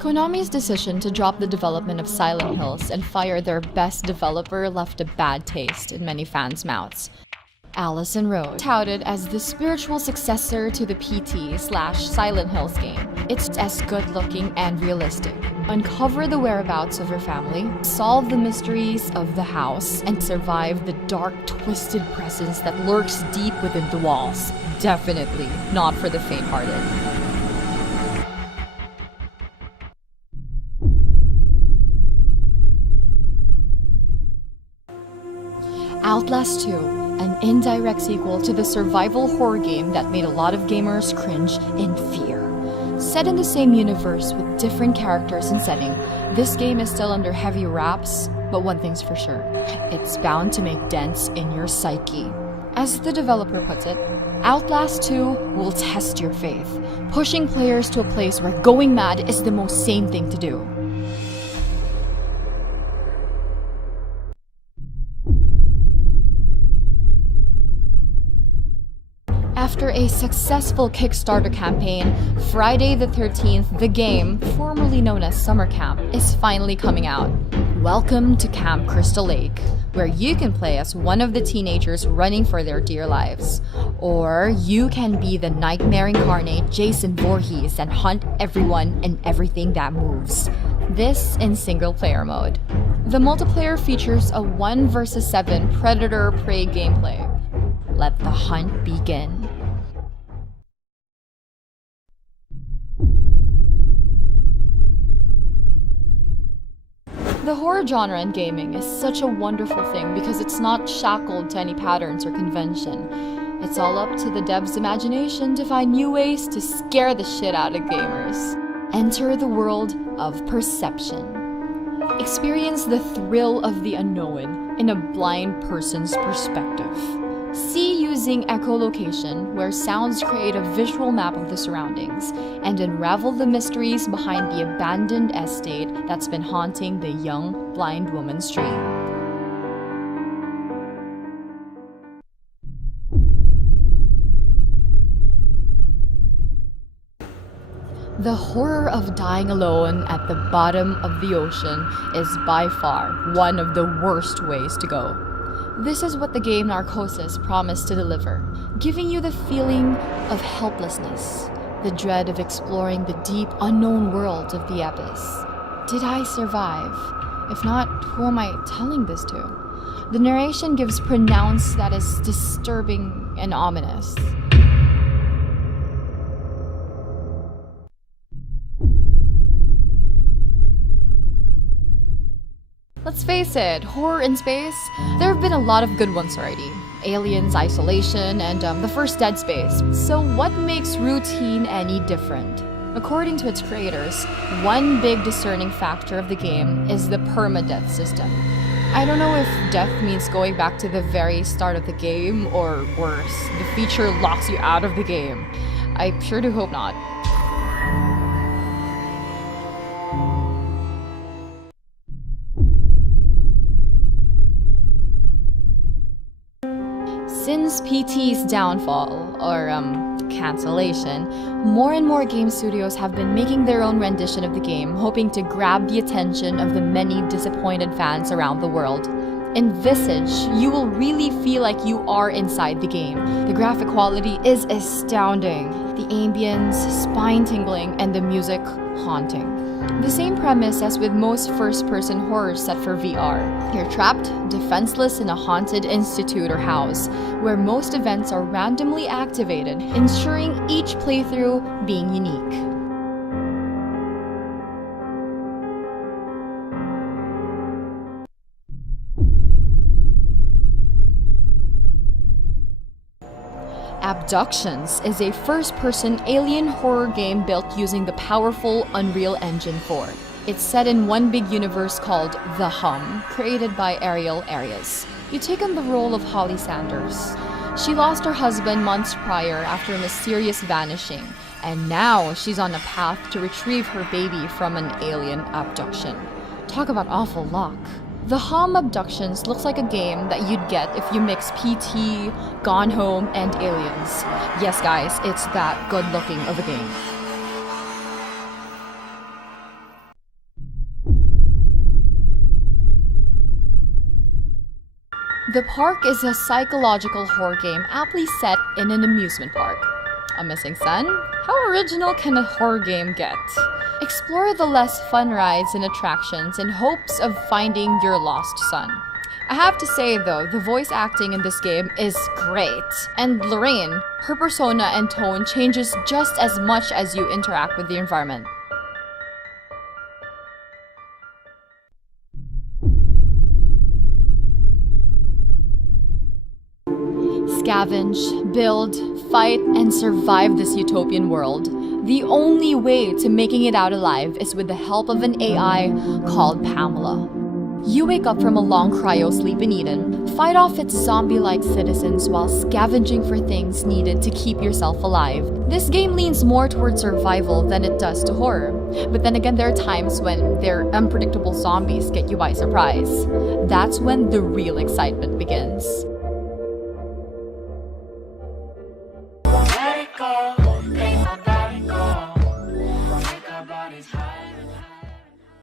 Konami's decision to drop the development of Silent Hills and fire their best developer left a bad taste in many fans' mouths. Allison Road, touted as the spiritual successor to the PT/Silent Hills game. It's as good-looking and realistic. Uncover the whereabouts of your family, solve the mysteries of the house, and survive the dark, twisted presence that lurks deep within the walls. Definitely not for the faint-hearted. Outlast 2, an indirect sequel to the survival horror game that made a lot of gamers cringe in fear. Set in the same universe with different characters and setting, this game is still under heavy wraps, but one thing's for sure, it's bound to make dents in your psyche. As the developer puts it, Outlast 2 will test your faith, pushing players to a place where going mad is the most sane thing to do. After a successful Kickstarter campaign, Friday the 13th, the game, formerly known as Summer Camp, is finally coming out. Welcome to Camp Crystal Lake, where you can play as one of the teenagers running for their dear lives. Or you can be the nightmare incarnate Jason Voorhees and hunt everyone and everything that moves. This in single-player mode. The multiplayer features a 1 vs 7 predator-prey gameplay. Let the hunt begin. The horror genre in gaming is such a wonderful thing because it's not shackled to any patterns or convention. It's all up to the devs' imagination to find new ways to scare the shit out of gamers. Enter the world of perception. Experience the thrill of the unknown in a blind person's perspective. See using echolocation, where sounds create a visual map of the surroundings, and unravel the mysteries behind the abandoned estate that's been haunting the young, blind woman's dream. The horror of dying alone at the bottom of the ocean is by far one of the worst ways to go. This is what the game Narcosis promised to deliver, giving you the feeling of helplessness, the dread of exploring the deep, unknown world of the abyss. Did I survive? If not, who am I telling this to? The narration gives pronouns that is disturbing and ominous. Let's face it, horror in space, there have been a lot of good ones already. Aliens, Isolation, and the first Dead Space. So what makes routine any different? According to its creators, one big discerning factor of the game is the permadeath system. I don't know if death means going back to the very start of the game, or worse, the feature locks you out of the game. I sure do hope not. Since PT's downfall, or cancellation, more and more game studios have been making their own rendition of the game, hoping to grab the attention of the many disappointed fans around the world. In Visage, you will really feel like you are inside the game. The graphic quality is astounding, the ambience spine-tingling, and the music haunting. The same premise as with most first-person horrors set for VR. You're trapped, defenseless in a haunted institute or house, where most events are randomly activated, ensuring each playthrough being unique. Abductions is a first-person alien horror game built using the powerful Unreal Engine 4. It's set in one big universe called The Hum, created by Ariel Arias. You take on the role of Holly Sanders. She lost her husband months prior after a mysterious vanishing, and now she's on a path to retrieve her baby from an alien abduction. Talk about awful luck. The Hum Abductions looks like a game that you'd get if you mix PT, Gone Home, and Aliens. Yes guys, it's that good looking of a game. The Park is a psychological horror game aptly set in an amusement park. A missing son? How original can a horror game get? Explore the less fun rides and attractions in hopes of finding your lost son. I have to say though, the voice acting in this game is great. And Lorraine, her persona and tone changes just as much as you interact with the environment. Scavenge, build, fight, and survive this utopian world. The only way to making it out alive is with the help of an AI called Pamela. You wake up from a long cryo sleep in Eden, fight off its zombie-like citizens while scavenging for things needed to keep yourself alive. This game leans more towards survival than it does to horror. But then again, there are times when their unpredictable zombies get you by surprise. That's when the real excitement begins.